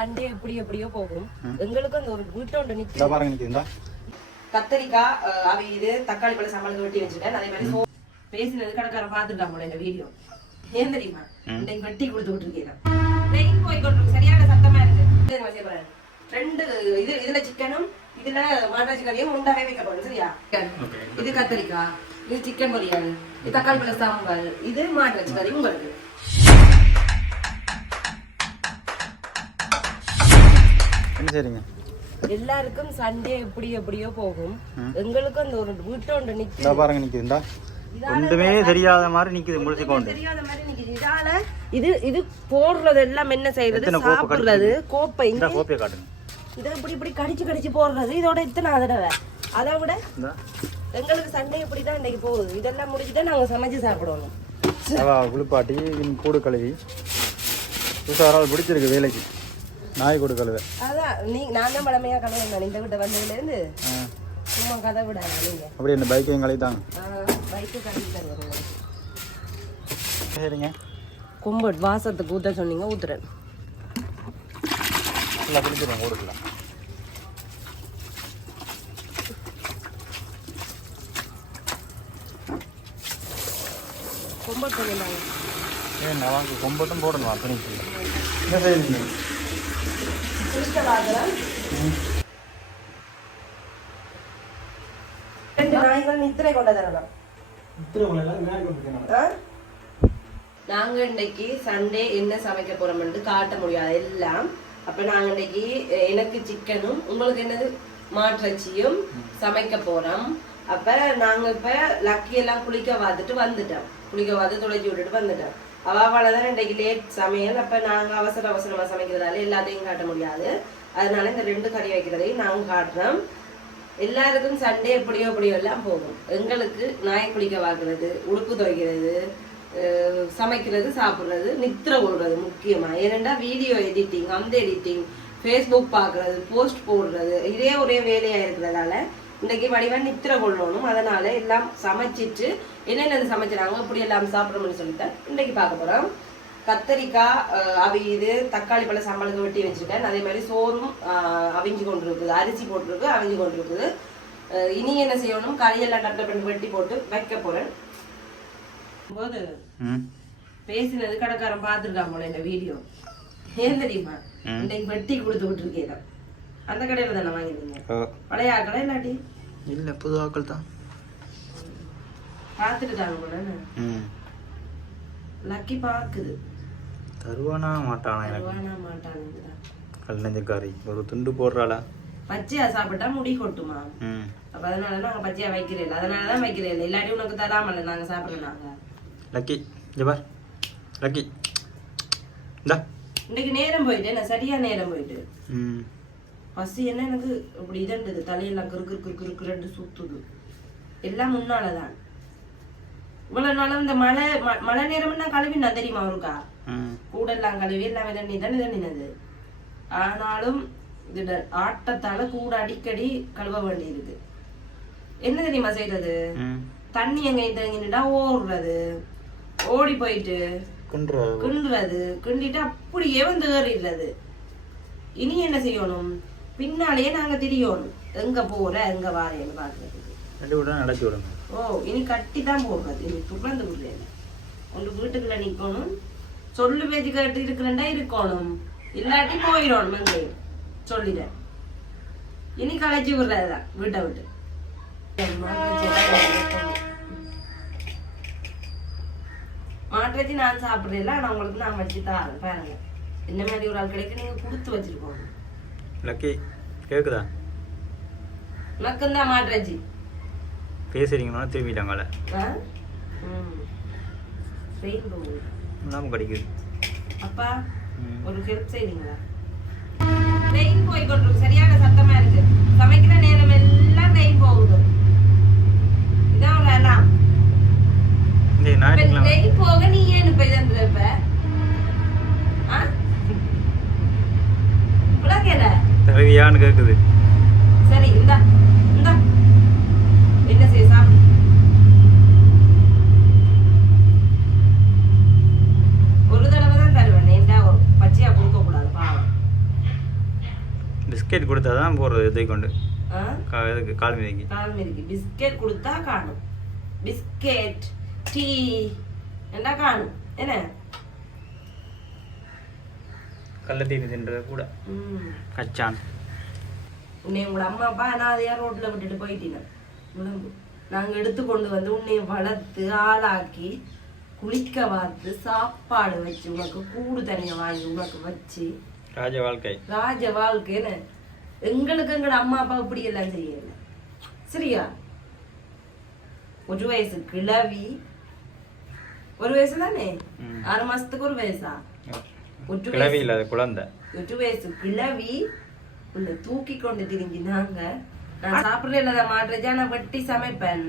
Sunday எப்படி எப்படியோ போகும் எங்களுக்கு அந்த ஒரு வீட்டோண்டு இந்தா. கத்தரிக்காய் அஹ், அவியுது தக்காளி பழம் சம்பளம் வெட்டி வச்சுட்டேன் அதே மாதிரி பேசினது கடைக்காரன் பார்த்துட்டான் போல இந்த வீடியோ. ஏன் தெரியுமா? இன்னைக்கு வெட்டி கொடுத்து விட்டுருக்கேன் போய் கொண்டிருக்கு சரியான சத்தமா இருக்கு. இது? ரெண்டு இது இதுல சிக்கனும் இதுல மாட்டாச்சி கறியும் உண்டாவே வைக்க போறேன். சரியா? இது கத்தரிக்காய் இது சிக்கன் பொரியல் இது தக்காளி பழம் சாம்பார் இது மாட்டாச்சி கறி உங்களுக்கு. செய்றீங்க எல்லாருக்கும் சண்டே எப்படி எப்படியோ போகும். எங்களுக்கு அந்த ஒரு வீட்டோண்டு இந்த பாருங்க நிற்கிது இந்தா. ஒன்றுமே தெரியாத மாதிரி நிற்கிது முழிச்சு கொண்டு தெரியாத மாதிரி நிக்குது. இதால இது இது போடுறது எல்லாம் என்ன செய்யறது சாப்பிடுறது கோப்பை. இந்த கோப்பையை காட்டுங்க. இதை இப்படி இப்படி கடிச்சு கடிச்சு போடுறது. இதோட இத்தனை தடவை. அதை விட எங்களுக்கு சண்டே இப்படி தான் இன்னைக்கு போகுது. இதெல்லாம் முடிச்சுட்டு நாங்க சமைச்சு சாப்பிடணும். அவா குளிப்பாட்டி கூடு கழுவி. புதுசாரால் பிடிச்சிருக்கு வேலைக்கு. நாய் கூடு கழுவ. அதான் நீ நான் தான் பழமையா கலவை இந்த வீட்டை வந்ததுல இருந்து ஆ. சும்மா கதை விடாங்க நீங்க. அப்படியே இந்த பைக்கையும் கழுவிட்டாங்க. பைக்கு கழிச்சு தருவாங்க சரிங்க. கும்பட் வாசத்துக்கு ஊத்த சொன்னீங்க ஊத்துறேன். நல்லா குளிச்சிருவோம் கூடுக்கல கும்பட் சொன்னாங்க ஏன் நான் கொம்பட்டும் போடணும் அப்படி என்ன செய்யுங்க ரெண்டு நாய்கள் நித்திரை? நாங்க இன்னைக்கு சண்டே என்ன சமைக்க போறோம்னு காட்ட முடியாது எல்லாம். அப்ப நாங்க இன்னைக்கு எனக்கு சிக்கனும் உங்களுக்கு என்னது? மாட்டிறைச்சியும் சமைக்க போறோம். அப்ப நாங்க இப்ப லக்கி எல்லாம் குளிக்க பார்த்துட்டு வந்துட்டோம். குளிக்க பார்த்து துளைச்சி விட்டுட்டு வந்துட்டோம். அவாவாலதான் இன்றைக்கு லேட் சமையல். அப்போ நாங்கள் அவசர அவசரமாக சமைக்கிறதால எல்லாத்தையும் காட்ட முடியாது. அதனால இந்த ரெண்டு கறி வைக்கிறதையும் நாங்கள் காட்டுறோம். எல்லாருக்கும் சண்டே எப்படியோ எப்படியோ எல்லாம் போகும். எங்களுக்கு நாய் குளிக்க வாக்குறது உடுப்பு துவைக்கிறது சமைக்கிறது சாப்பிட்றது நித்திர ஓடுறது முக்கியமாக ஏனெண்டா வீடியோ எடிட்டிங் அந்த எடிட்டிங் ஃபேஸ்புக் பார்க்குறது போஸ்ட் போடுறது இதே ஒரே வேலையாக இருக்கிறதால இன்னைக்கு வடிவன் நித்திர கொள்ளணும். அதனால எல்லாம் சமைச்சிட்டு என்னென்ன சமைச்சாங்க இப்படி எல்லாம் சாப்பிடணும்னு சொல்லிட்டு இன்னைக்கு பார்க்க போறோம். கத்தரிக்காய் அவியுது தக்காளி பழம் சம்பளத்தை வெட்டி வச்சுட்டேன் அதே மாதிரி சோறும் அவிஞ்சு கொண்டு இருக்குது அரிசி போட்டிருக்கு அவிஞ்சு கொண்டு இருக்குது இனி என்ன செய்யணும்? கறியெல்லாம் டப்ல பண்ணி வெட்டி போட்டு வைக்க போறேன். போது பேசினது கடைக்காரன் பார்த்துருக்கான் போல இந்த வீடியோ. ஏன் தெரியுமா? இன்னைக்கு வெட்டி கொடுத்து விட்டுருக்கேன் அந்த கடையில தானே வாங்கிருந்தீங்க பழைய ஆக்களா இல்லாட்டி? இல்லை புது ஆக்கள் தான். பார்த்துருக்காங்க போல ம். லக்கி பாக்குது. தருவானா மாட்டானா தருவானா மாட்டானுங்கிறா கல் நெஞ்சக்காரி ஒரு துண்டு போடுறாளா? பச்சையா சாப்பிட்டா முடி கொட்டுமா? ம். அப்ப அதனால நாங்க பச்சையா வைக்கிறேன் அதனால தான் வைக்கிறேன் இல்லாட்டி உனக்கு தராமல நாங்க சாப்பிடுறோம் நாங்க. லக்கி இங்க பார். லக்கி இந்தா. இன்னைக்கு நேரம் போயிட்டு நான் சரியா நேரம் போயிட்டு? என்ன எனக்கு? இப்படி இதண்டது தலையெல்லாம் கிறு கிறு கிறு கிறு ரெண்டு சுத்துது. எல்லாம் முன்னாலதான் இவ்வளவு நாளும் இந்த மழை மழை நேரம்னா கழுவினா தெரியுமா அவருக்கா? கூடெல்லாம் கழுவி எல்லாம் தண்ணி தண்ணி தண்ணினது ஆனாலும் இது ஆட்டத்தால கூட அடிக்கடி கழுவ வேண்டியிருக்கு. என்ன தெரியுமா செய்யறது தண்ணி எங்க தங்கிட்டா ஓடுறது. ஓடி போயிட்டு கிண்டுறது. கிண்டிட்டு அப்படியே வந்து ஏறிடுறது. இனி என்ன செய்யணும்? பின்னாலேயே நாங்க திரியணும் எங்க போற எங்க வாரேன்னு பாக்குறதுக்கு ரெண்டு விட நடத்தி விடுங்க ஓ இனி கட்டி தான் போடுறது. இனி துறந்து விடுறேன் உங்க வீட்டுக்குள்ள நிக்கணும். சொல்லு பேச்சு கேட்டு இருக்கிறேன்டா இருக்கணும். இல்லாட்டி போயிடணும் எங்கேயும் சொல்லிடுறேன் இனி களைச்சி விடுறதுதான் வீட்டை விட்டு. மாட்டுவச்சு நான் சாப்பிடுறேன் ஆனா உங்களுக்கு நான் வச்சு தரேன் பாருங்க. இந்த மாதிரி ஒரு ஆள் கிடைக்க நீங்க கொடுத்து வச்சுட்டு போகணும் லக்கி கேக்குதா? உனக்கும் தான் மாட்டுவச்சு பேசுறீங்கன்னா திரும்பிட்டாங்கள ஆ? ம். ட்ரெயின் போகுது நாம கிடைக்குது. அப்பா. ஒரு ஹெல்ப் செய்வீங்களா? ட்ரெயின் போய் கொண்டிருக்கு சரியான சத்தமா இருக்கு. சமைக்கிற நேரம் எல்லாம் ட்ரெயின் போகுது இதான் ஒரு அலாம் ட்ரெயின் போக நீ ஏன் இப்ப இதன்ற இப்ப ஆ? உலகேல தருவியான்னு கேக்குது. சரி இந்தா இந்தா. என்ன செய்ய சாப்பிடு ஒரு தடவை தான் தருவேன். ஏன்டா பச்சையா கொடுக்க கூடாது பாவம். பிஸ்கெட் கொடுத்தா தான் போடுறது இதை கொண்டு. இதுக்கு கால் மீதிக்கு. காலம் இருக்கு பிஸ்கெட் கொடுத்தா காணும். Biscuit tea. என்ன காணும்? என்ன? கள்ளத்தீனி தின்றது கூட கச்சான். உன்னை உங்களோட அம்மா அப்பா அனாதையா ரோட்ல விட்டுட்டு போயிட்டீங்க. நாங்க எடுத்து கொண்டு வந்து உன்னை வளர்த்து ஆளாக்கி குளிக்க வார்த்து சாப்பாடு வச்சு உனக்கு கூடு தனியா வாங்கி உனக்கு வச்சு. ராஜ வாழ்க்கை. ராஜ வாழ்க்கைன்னு எங்களுக்கு எங்கட அம்மா அப்பா இப்படி எல்லாம் செய்யல. சரியா? ஒரு வயசு கிழவி. ஒரு வயசு தானே. ஆறு மாசத்துக்கு ஒரு வயசா? கிளவி இல்லாத குழந்தை. எட்டு வயசு கிழவி உன்னை தூக்கி கொண்டு திரிஞ்சினாங்க. நான் சாப்பிடல மாட்டுறஜா நான் வெட்டி சமைப்பேன்.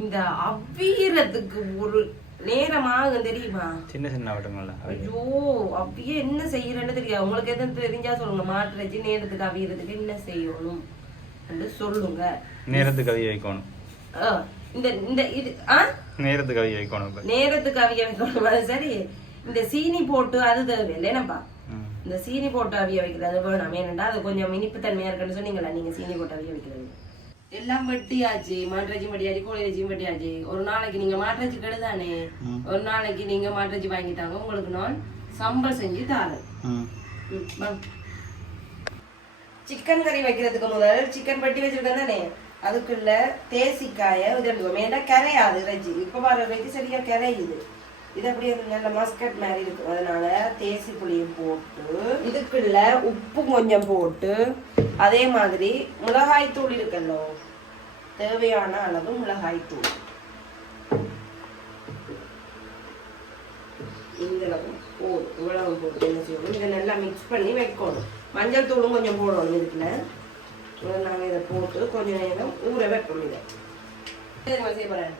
இந்த அவ்வீரத்துக்கு ஒரு நேரம் ஆகும் தெரியுமா? சின்ன சின்ன ஆகட்டுங்கள ஐயோ அவ்விய என்ன செய்யறேன்னு தெரியாது. உங்களுக்கு எதுவும் தெரிஞ்சா சொல்லுங்க. மாட்டுறச்சி நேரத்துக்கு அவியறதுக்கு என்ன செய்யணும் என்று சொல்லுங்க. நேரத்துக்கு கவி வைக்கணும். இந்த இந்த இது ஆ? நேரத்துக்கு கவி வைக்கணும் நேரத்துக்கு அவிய வைக்கணும். சரி. இந்த சீனி போட்டு அது ம். இந்த சீனி போட்டு அவிய வைக்கிறது வேணாம். ஏனண்டா அது கொஞ்சம் இனிப்பு தன்மையா இருக்குன்னு சொன்னீங்களா நீங்க சீனி போட்டு அவிய வைக்கிறது. எல்லாம் வெட்டியாச்சு. மாட்டுறச்சி வெட்டியாச்சு கோழி இறைச்சியும் வெட்டியாச்சு. ஒரு நாளைக்கு நீங்க மாட்டுறச்சி கெடுதானே. ஒரு நாளைக்கு நீங்க மாட்டுறச்சி வாங்கிட்டாங்க. உங்களுக்கு நான் சம்பல் செஞ்சு தாரேன். சிக்கன் கறி வைக்கிறதுக்கு முதல் சிக்கன் வெட்டி வச்சிருக்கேன் தானே? அதுக்குள்ள தேசிக்காய உதவிடுவோம் ஏன்னா கரையாது இறைச்சி. இப்ப வர இறைச்சி சரியா கரையுது. இது அப்படியே நல்ல மஸ்கட் மாதிரி இருக்கும். அதனால தேசி புளியும் போட்டு இதுக்குள்ள உப்பு கொஞ்சம் போட்டு அதே மாதிரி மிளகாய் தூள் இருக்குல்லோ தேவையான அளவு மிளகாய் தூள். இந்த அளவு போதும் இவ்வளவு போட்டு என்ன செய்யணும்? இதை நல்லா மிக்ஸ் பண்ணி வைக்கணும். மஞ்சள் தூளும் கொஞ்சம் போடணும் இதுக்குள்ள. நாங்கள் இதை போட்டு கொஞ்சம் நேரம் ஊற வைப்போம் இதை. இதை செய்ய போறேன்.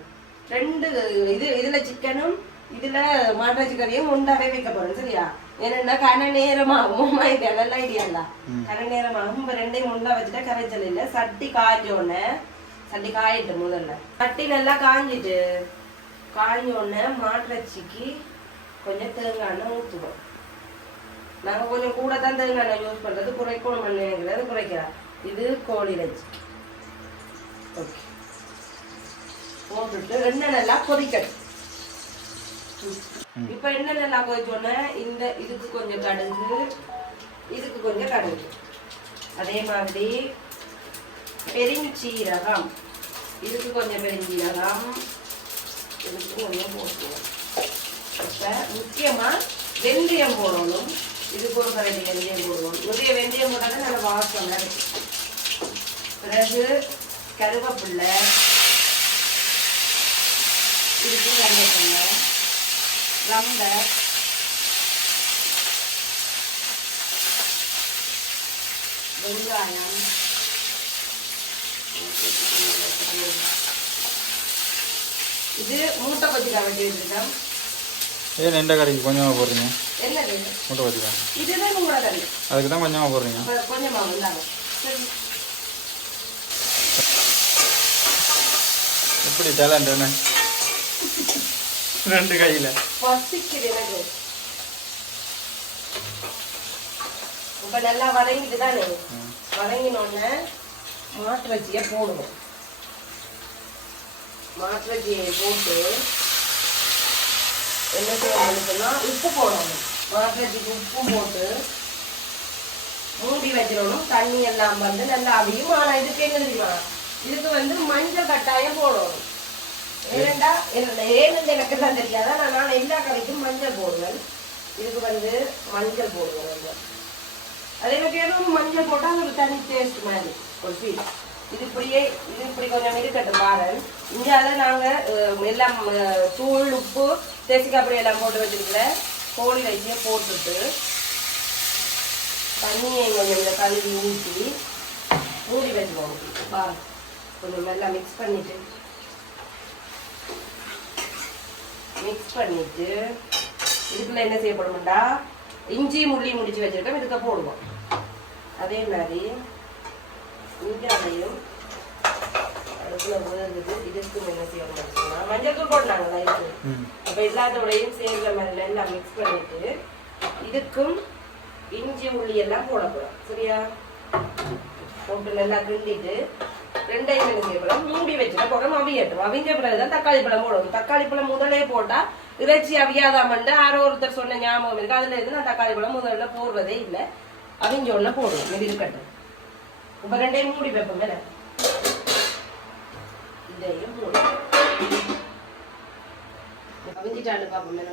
ரெண்டு இது இதுல சிக்கனும் இதுல மாட்டாச்சி கறியும் உண்டாவே வைக்க போறேன் சரியா? ஏன்னா கன நேரமாகும். ஐடியா நல்ல ஐடியா இல்ல கன நேரமாகும். இப்ப ரெண்டையும் உண்டா வச்சுட்டா கரைச்சல் இல்ல. சட்டி காய்ஞ்ச உடனே சட்டி காயிட்டு முதல்ல. சட்டி நல்லா காஞ்சிட்டு காய்ஞ்ச உடனே மாட்டிறச்சிக்கு கொஞ்சம் தேங்காய் எண்ணெய் ஊற்றுவோம் நாங்கள் கொஞ்சம் கூட தான் தேங்காய் எண்ணெய் யூஸ் பண்ணுறது குறைக்கணும் நினைக்கிறது குறைக்கிறா இது கோழி இறைச்சி. ஓகே போட்டுட்டு எண்ணெய் நல்லா கொதிக்கணும் இப்ப எண்ணெய் போய் கொதிச்சோன்னே இந்த இதுக்கு கொஞ்சம் கடுகு இதுக்கு கொஞ்சம் கடுகு அதே மாதிரி பெருஞ்சீரகம். இதுக்கு கொஞ்சம் பெருஞ்சீரகம். இதுக்கு கொஞ்சம் போட்டுவோம் இப்ப முக்கியமா வெந்தயம் போடணும். இது ஒரு கரண்டி வெந்தயம் போடுவோம். நிறைய வெந்தயம் போட்டால் நல்ல வாசம் பிறகு கருவேப்பில்லை இதுக்கு கருவேப்பில்லை ரம்பை வெங்காயம் இது மூட்டை கொச்சிக்காய் வெட்டி வச்சிருக்கேன். ஏன் எந்த கறிக்கு கொஞ்சமாக போடுறீங்க. என்னது மூட்டை வச்சுக்கா இதுதான் உங்களோட கறி. அதுக்கு தான் கொஞ்சமாக போடுறீங்க. அப்ப கொஞ்சமா வந்தாங்க. சரி. எப்படி டேலண்ட் என்ன? ரெண்டு கையில் பசிக்குது எனக்கு இப்ப நல்லா வதங்கிட்டு தானே வதங்கினோடனே மாட்டுறச்சியை போடுவோம் மாட்டுறச்சியை போட்டு என்ன செய்யணும்னு உப்பு போடணும் மாட்டுறச்சிக்கு உப்பு போட்டு மூடி வச்சிடணும் தண்ணி எல்லாம் வந்து நல்லா அவியும் ஆனா இதுக்கு என்ன தெரியுமா இதுக்கு வந்து மஞ்சள் கட்டாயம் போடணும் ஏனெண்டா என்ன ஏன்னு எனக்கு தான் தெரியாது. நான் நான் எல்லா கடைக்கும் மஞ்சள் போடுவேன். இதுக்கு வந்து மஞ்சள் போடுவேன் கொஞ்சம் அதே மாதிரி வெறும் மஞ்சள் போட்டால் அது ஒரு தனி டேஸ்ட் மாதிரி ஒரு ஃபீல் இது இப்படியே இது இப்படி கொஞ்சம் இருக்கட்டும் பாருங்க. இந்தியாவில் நாங்கள் எல்லாம் தூள் உப்பு தேசிக்காய் எல்லாம் போட்டு வச்சிருக்கிற கோழி வைத்திய போட்டுட்டு தண்ணியை கொஞ்சம் இந்த கழுவி ஊற்றி மூடி வச்சுக்கோங்க. பாருங்க. கொஞ்சம் நல்லா மிக்ஸ் பண்ணிட்டு. மிக்ஸ் பண்ணிட்டு இதுக்குள்ள என்ன செய்யப்படும்டா இஞ்சி முள்ளி முடிச்சு வச்சிருக்கோம். இதுக்கு போடுவோம். அதே மாதிரி இங்கே அதையும் அதுக்குள்ள என்ன செய்யணும் வச்சுக்கோங்க மஞ்சள் தூள் போட்டாங்களா இதுக்கு அப்ப எல்லாத்தோடையும் சேர்ந்த மாதிரி எல்லாம் மிக்ஸ் பண்ணிட்டு இதுக்கும் இஞ்சி உள்ளி எல்லாம் போட போறோம். சரியா? போட்டு நல்லா கிண்டிட்டு ரெண்டையும் என்ன செய்ய மூடி வச்சுட்டு போறோம் அவியட்டும் அவிஞ்ச பிறகுதான் தக்காளி பழம் போடணும் தக்காளி பழம் முதலே போட்டா இறைச்சி அவியாதாமண்டு யாரோ ஒருத்தர் சொன்ன ஞாபகம் இருக்கு அதுல இருந்து நான் தக்காளி பழம் முதல்ல போடுறதே இல்லை அவிஞ்ச உடனே போடுவோம் இது இருக்கட்டும் இப்ப ரெண்டையும் மூடி வைப்போம் மேல இதையும் மூடி அவிஞ்சிட்டாண்டு பாப்போம் மேல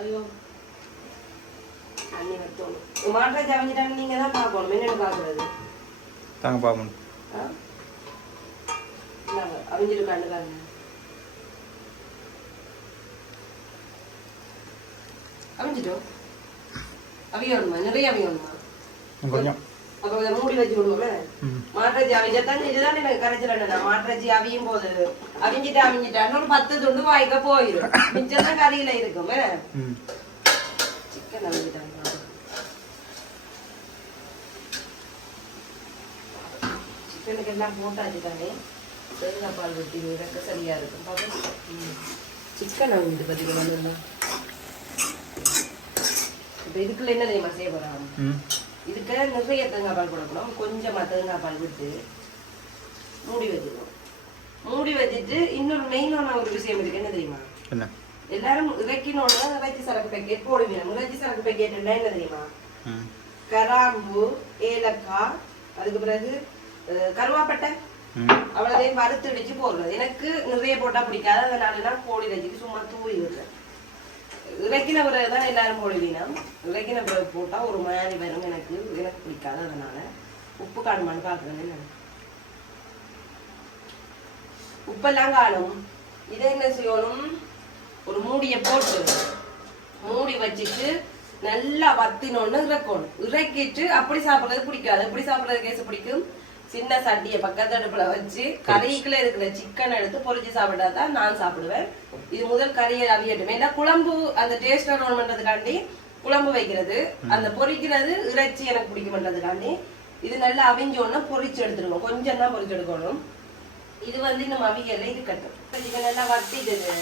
ஐயோ தண்ணி வைக்கணும் மாற்றாச்சு அவிஞ்சிட்டாங்க நீங்க தான் பார்க்கணும் என்னன்னு பாக்குறது தாங்க பாப்போம் கொஞ்சம். அப்ப இதை மூடி வச்சு விடுவோமே மாற்றச்சி அவிஞ்சத்தான் இதுதான் எனக்கு கரைச்சல் மாற்றச்சி அவியும் போது அவிஞ்சிட்டு அவிஞ்சிட்டான்னு ஒரு பத்து துண்டு வாய்க்க போயிடும் மிச்சம் தான் கறியில இருக்குமே சிக்கன் அவிஞ்சிட்டாங்க சிக்கனுக்கு எல்லாம் போட்டாச்சு தானே? தேங்காய் பால் ஊற்றி இறக்க சரியா இருக்கும். பார்ப்போம் சிக்கன் அவிஞ்சு பார்த்தீங்கன்னா இப்போ இதுக்குள்ள என்ன தெரியுமா செய்ய போகிறாங்க இதுக்கு நிறைய தேங்காய் பால் கொடுக்கணும். கொஞ்சமா தேங்காய் பால் விட்டு மூடி வச்சிடணும் மூடி வச்சுட்டு இன்னொரு மெயினான ஒரு விஷயம் இருக்கு. என்ன தெரியுமா? என்ன? எல்லாரும் இறக்கினோட இறைச்சி சரக்கு பேக்கெட் போடுவீங்க. இறைச்சி சரக்கு பேக்கெட் என்ன தெரியுமா? கராம்பு ஏலக்காய் அதுக்கு பிறகு கருவாப்பட்டை. அவ்வளோதையும் வறுத்து அடிச்சு போடுறது. எனக்கு நிறைய போட்டா பிடிக்காது. அதனால நான் கோழி இறைச்சிக்கு சும்மா தூவி விடுறேன். இறக்கின பிறகு தான் எல்லாரும் போடுவீங்க இறக்கின பிறகு போட்டா ஒரு மாதிரி வரும். எனக்கு எனக்கு பிடிக்காது. அதனால உப்பு காணுமான்னு பார்க்குறேன் என்ன உப்பெல்லாம் காணும். இதை என்ன செய்யணும்? ஒரு மூடியை போட்டு மூடி வச்சுட்டு நல்லா வத்தினோன்னு இறக்கணும். இறக்கிட்டு அப்படி சாப்பிடுறது பிடிக்காது. எப்படி சாப்பிடுறது கேஸ் பிடிக்கும்? சின்ன சட்டியை பக்கத்து அடுப்புல வச்சு கறிக்குள்ள இருக்கிற சிக்கன் எடுத்து பொரிச்சு சாப்பிட்டா தான் நான் சாப்பிடுவேன். இது முதல் கறியை அவியட்டும். ஏன்னா குழம்பு அந்த டேஸ்ட் வரணும் பண்றதுக்காண்டி குழம்பு வைக்கிறது அந்த பொரிக்கிறது இறைச்சி எனக்கு பிடிக்கும்ன்றதுக்காண்டி இது நல்லா அவிஞ்சோன்னா பொரிச்சு எடுத்துருவோம். கொஞ்சம் தான் பொரிச்சு எடுக்கணும். இது வந்து நம்ம அவியல இருக்கட்டும். இது நல்லா வத்திடுது.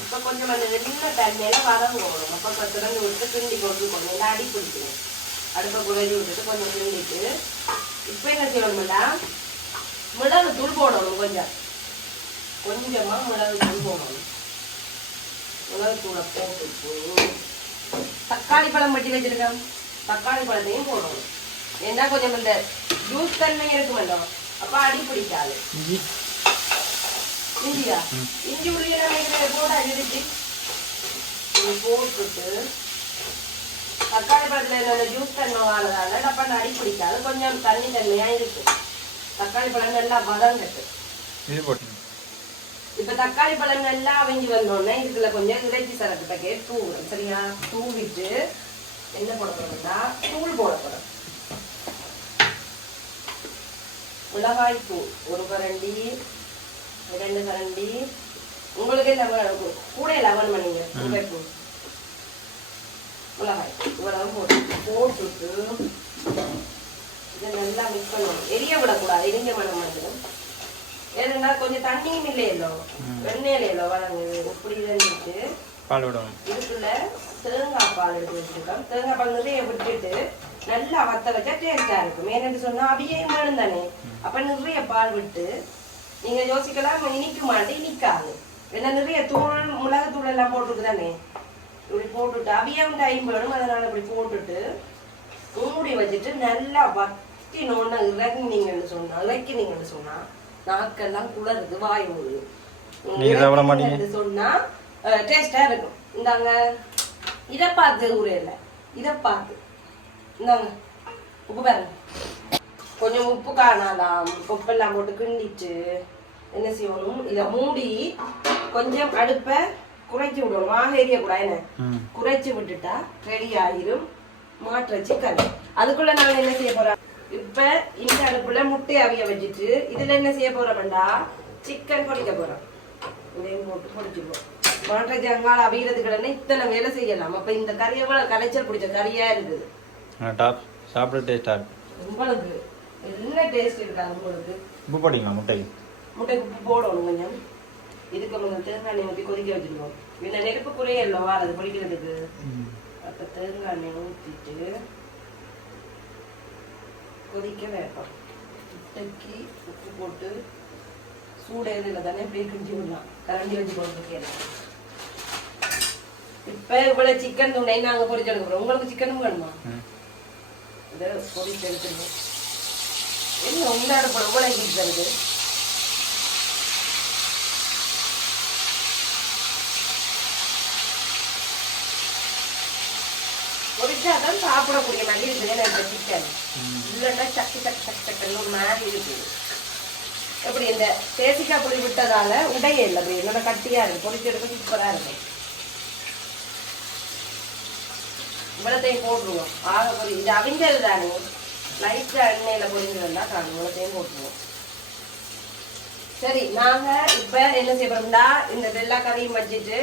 இப்ப கொஞ்சம் அந்த வெள்ள தண்ணியில வதங்கணும் அப்ப பத்து திறந்து விட்டு கிண்டி போகணும் இல்லை அடி பிடிக்கணும் அடுப்பை குறைஞ்சி விட்டுட்டு கொஞ்சம் கிண்டிட்டு இப்போ என்ன செய்யணும்னா மிளகு தூள் போடணும் கொஞ்சம் கொஞ்சமா மிளகு தூள் போடணும் மிளகு தூளை போட்டு தக்காளி பழம் வெட்டி வச்சிருக்கேன் தக்காளி பழத்தையும் போடணும் ஏன்னா கொஞ்சம் இந்த ஜூஸ் தன்மை இருக்குமല്ലോ அப்ப அடி பிடிக்காது இஞ்சியா இஞ்சி உள்ளியெல்லாம் போட அடிச்சு போட்டுட்டு தக்காளி பழத்துல இந்த ஜூஸ் தன்மை வாழதால டப்பாண்ட அடி பிடிக்காது. கொஞ்சம் தண்ணி தன்மையா இருக்கு. தக்காளி பழம் நல்லா வதங்கட்டு இப்ப தக்காளி பழம் நல்லா அவிஞ்சு வந்தோடனே இதுக்குள்ள கொஞ்சம் இறைச்சி சரக்கு பேக்கெட் தூவுறோம் சரியா? தூவிட்டு என்ன போட போறோம்னா தூள் போட போறோம். மிளகாய் தூள். ஒரு கரண்டி ரெண்டு கரண்டி. உங்களுக்கு என்ன வேணும்? கூட லெவன் பண்ணீங்க. உப்பு மிளகாய் இவ்வளவு போட்டு போட்டுட்டு இதை நல்லா மிக்ஸ் பண்ணணும் எரிய விடக்கூடாது எரிஞ்ச மனம் வந்துடும் ஏன்னா கொஞ்சம் தண்ணியும் இல்லையല്ലോ இல்லோ வளங்கு இப்படி இருந்துட்டு பால் விடணும் இதுக்குள்ள தேங்காய் பால் எடுத்து வச்சிருக்கோம் தேங்காய் பால் நிறைய விட்டுட்டு நல்லா வத்த வச்சா டேஸ்டா இருக்கும் ஏன்னு சொன்னா அவியும் வேணும் தானே அப்ப நிறைய பால் விட்டு நீங்க யோசிக்கலாம் இனிக்க மாட்டே இனிக்காது. ஏன்னா நிறைய தூள் மிளகு தூள் எல்லாம் போட்டுருக்கு தானே இப்படி போட்டுட்டு அவியம் டைம் வேணும் அதனால இப்படி போட்டுட்டு மூடி வச்சுட்டு நல்லா வத்தினோன்னு இறங்கினீங்கன்னு சொன்னா இறக்கினீங்கன்னு சொன்னா நாக்கெல்லாம் குளருது வாய்? இறக்கினீங்கன்னு சொன்னா டேஸ்டா இருக்கும். இந்தாங்க. இத பார்த்து ஊரையில இத பார்த்து. இந்தாங்க. உப்பு பாருங்க. கொஞ்சம் உப்பு காணலாம் உப்பெல்லாம் போட்டு கிண்டிட்டு என்ன செய்யணும்? இத மூடி கொஞ்சம் அடுப்பை குறைச்சி விடணும். ஆக எரியக்கூடாது என்ன குறைச்சி விட்டுட்டா ரெடி ஆயிரும். மாற்ற சிக்கன் அதுக்குள்ள நாங்க என்ன செய்ய போறோம்? இப்ப இந்த அடுப்புல முட்டை அவிய வச்சுட்டு இதுல என்ன செய்ய போறோம்டா? சிக்கன் பொரிக்க போறோம். இதையும் போட்டு பொரிச்சுப்போம் மாற்ற ஜங்கால் அவியறதுக்கு உடனே இத்தனை வேலை செய்யலாம். அப்ப இந்த கறியை விட கலைச்சல் பிடிச்ச கறியா இருக்குது டாப். சாப்பிட டேஸ்டாக இருக்கு. உங்களுக்கு. என்ன டேஸ்ட் இருக்காது உங்களுக்கு? உப்பு போட்டிங்களா முட்டை முட்டைக்கு உப்பு போடணும் கொஞ்சம். இதுக்கு கொஞ்சம் தேங்காய் எண்ணெய் ஊற்றி கொதிக்க வச்சிருக்கோம். இந்த நெருப்பு குறையல்ல வாரது பொரிக்கிறதுக்கு அப்ப தேங்காய் எண்ணெய் ஊற்றிட்டு கொதிக்க வேண்டாம். முட்டைக்கு உப்பு போட்டு சூடு இதில் தானே இப்படியே கிண்டி விடலாம். கரண்டி வச்சு போட்டுருக்கேன். இப்போ இவ்வளோ சிக்கன் துணை நாங்கள் பொரிச்சு எடுக்க போகிறோம் உங்களுக்கு சிக்கனும் வேணுமா. இதை பொரிச்சு எடுத்துருவோம். என்ன போல இவ்வளோ ஹீட் வருது சாப்பிடக்கூடிய மாதிரி இருக்குது இந்த சிக்கன் இல்லைன்னா சக்கு சக்கு சக்கு சக்குன்னு ஒரு மாதிரி இருக்குது எப்படி இந்த தேசிக்காய் பொடி விட்டதால உடைய இல்லை. அப்படி என்னோட கட்டியா இருக்கு. பொரிச்சு சூப்பராக சூப்பரா இருக்கும் இவ்வளோத்தையும் போட்டுருவோம். ஆக பொரி இது அவிஞ்சல் தானே. லைட்டாக எண்ணெயில் பொரிஞ்சு வந்தா காணும். போட்டுருவோம். சரி நாங்க இப்போ என்ன செய்ய இந்த வெள்ளா கறியும் வச்சுட்டு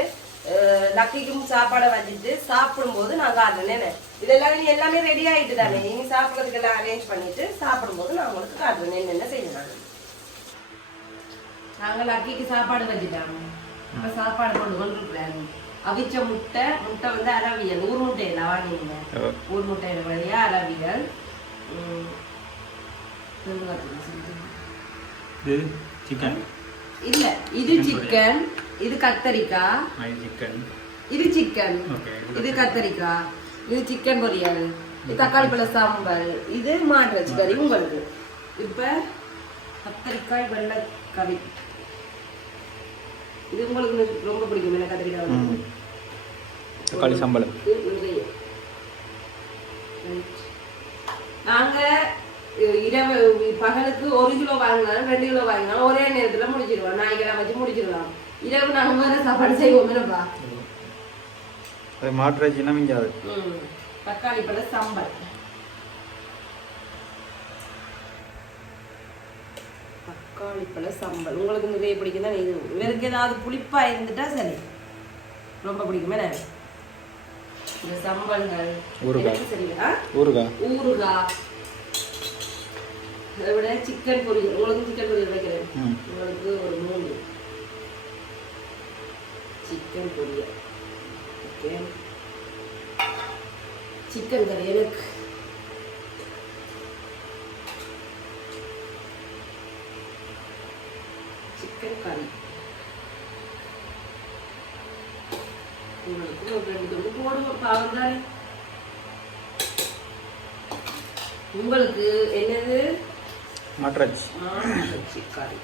லக்கிக்கும் சாப்பாடை வச்சுட்டு சாப்பிடும்போது நாங்க அதில் என்ன இதெல்லாம் நீ எல்லாமே ரெடி ஆயிட்டு தானே? நீங்க சாப்பிடறதுக்கு எல்லாம் அரேஞ்ச் பண்ணிட்டு சாப்பிடும்போது நான் உங்களுக்கு காட்டுறேன். என்னென்ன செய்யணும்? நாங்க லக்கிக்கு சாப்பாடு வச்சுட்டாங்க இப்ப சாப்பாடு கொண்டு கொண்டு அவிச்ச முட்டை முட்டை வந்து அரவியல். ஊர் முட்டை இல்லை வாங்கினீங்க ஓ. ஊர் முட்டை வழியா அரவியல். சிக்கன் இல்ல இது சிக்கன் இது கத்தரிக்காய். இது சிக்கன் இது சிக்கன் ஓகே இது கத்தரிக்காய். இது சிக்கன் பொரியல் இது தக்காளி பழ சாம்பார் இது மாட்டு கறி உங்களுக்கு இப்ப கத்தரிக்காய் வெள்ளை கறி இது உங்களுக்கு ரொம்ப பிடிக்கும் என்ன கத்திரிக்காய். தக்காளி சம்பளம் இது நிறைய. Right. நாங்க அஹ், இரவு பகலுக்கு ஒரு கிலோ வாங்கினாலும் ரெண்டு கிலோ வாங்கினாலும் ஒரே நேரத்துல முடிச்சிடுவோம் நாய்க்கெல்லாம் வச்சு முடிச்சிடலாம் இரவு நாங்க வேற சாப்பாடு செய்வோம் என்னப்பா அது மாட்டுறாச்சின்னா மிஞ்சாது. தக்காளி பழ சாம்பார். தக்காளி பழ சாம்பார். உங்களுக்கு நிறைய பிடிக்கும் தான் இது இவருக்கு ஏதாவது புளிப்பா இருந்துட்டா சரி. ரொம்ப பிடிக்குமே இந்த சம்பல்கள் ஊறுகாய். சரியா ஊறுகாய். ஊறுகாய். அதை விட சிக்கன் பொரியல். உங்களுக்கு சிக்கன் பொரியல் வைக்கிறேன். உங்களுக்கு ஒரு மூணு. சிக்கன் பொரியல். ஓகே சிக்கன் கறி எனக்கு. சிக்கன் கறி. உங்களுக்கு ஒரு ரெண்டு துண்டு போடுவோம் பாவம் தானே உங்களுக்கு என்னது? மாட்டுறாச்சி மாட்டுச்சி கறி.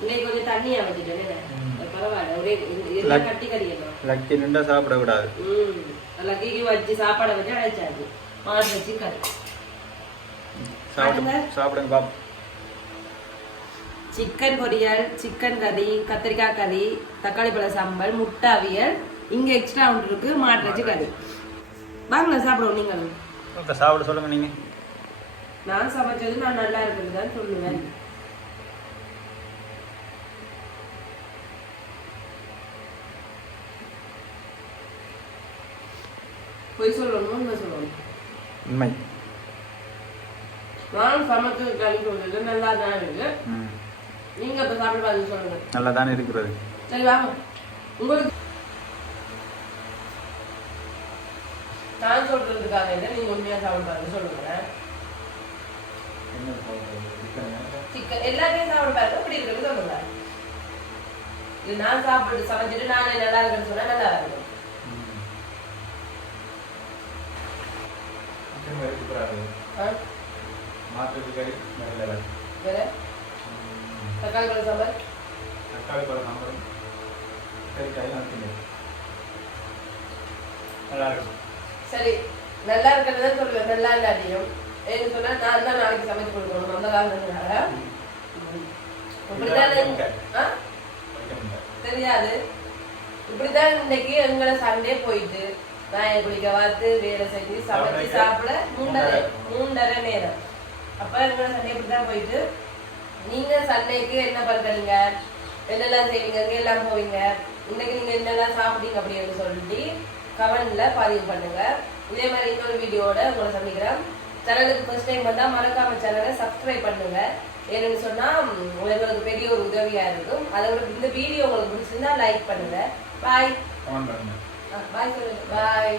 இன்னைக்கு கொஞ்சம் தண்ணியா வச்சுட்டேன் பரவாயில்ல. ஒரே கட்டி கறி எல்லாம் லக்கி நின்றா சாப்பிடக்கூடாது. ம். லக்கிக்கு வச்சு சாப்பாடை வச்சு கறி. சாப்பிடுங்க பாப்போம். சிக்கன் பொரியல் சிக்கன் கறி கத்திரிக்காய் கறி தக்காளி பழ சாம்பார் முட்டை அவியல். இங்க எக்ஸ்ட்ரா ஒன்று இருக்கு மாட்டு கறி. வாங்க சாப்பிடுவோம் நீங்களும். சாப்பிட சொல்லுங்க நீங்க. நான் சமைச்சது நான் நல்லா இருக்குன்னு தான் சொல்லுவேன். பொய் சொல்லணும் உண்மை சொல்லணும். உண்மை. நானும் சமைச்சு கறி சொல்றது நல்லா தான் இருக்கு நீங்க இப்ப சாப்பிட்டு பார்த்து சொல்லுங்க. நல்லா தானே இருக்கிறது. சரி வாங்க. உங்களுக்கு நான் சொல்றதுக்காக இல்லை நீங்க உண்மையா சாப்பிட்டு பார்த்து சொல்லுங்க. சிக்கன் எல்லாத்தையும் சாப்பிட பாருங்க இப்படி இருக்கிறது சொல்லுங்க. நான் சாப்பிட்டு சமைச்சிட்டு நானே நல்லா இருக்குன்னு சொன்னா நல்லா இருக்கும் ஆ? மாட்டுக்கு கறி நல்ல வேற? தக்காளி பழ சாம்பார்? தக்காளி பழம் சாம்பார் கறி காய் நல்லா இருக்கும் சரி நல்லா இருக்கிறத சொல்லுவேன் நல்லா இல்லாட்டியும் ஏன்னு சொன்னா நான் தான் நாளைக்கு சமைச்சு கொடுக்கணும். அந்த காரணத்தினால இப்படித்தானே ஆ? தெரியாது. இப்படிதான் இன்னைக்கு எங்களை சண்டே போயிட்டு நாயை குளிக்க பார்த்து வேலை செஞ்சு சமைச்சு சாப்பிட மூன்றரை மூன்றரை. நேரம். அப்ப எங்களை சண்டே இப்படிதான் போயிட்டு. நீங்க சண்டேக்கு என்ன பண்றீங்க? என்னெல்லாம் செய்வீங்க? எல்லாம் போவீங்க? இன்னைக்கு நீங்க என்னெல்லாம் சாப்பிட்டீங்க அப்படின்னு சொல்லிட்டு கமெண்ட்ல பதிவு பண்ணுங்க. இதே மாதிரி இன்னொரு வீடியோட உங்களை சந்திக்கிறேன். சேனலுக்கு ஃபர்ஸ்ட் டைம் வந்தா மறக்காம சேனலை சப்ஸ்கிரைப் பண்ணுங்க. ஏன்னு சொன்னா உங்களுக்கு பெரிய ஒரு உதவியா இருக்கும். அதோட இந்த வீடியோ உங்களுக்கு பிடிச்சிருந்தா லைக் பண்ணுங்க. பாய் பாய் சொல்லுங்க பாய்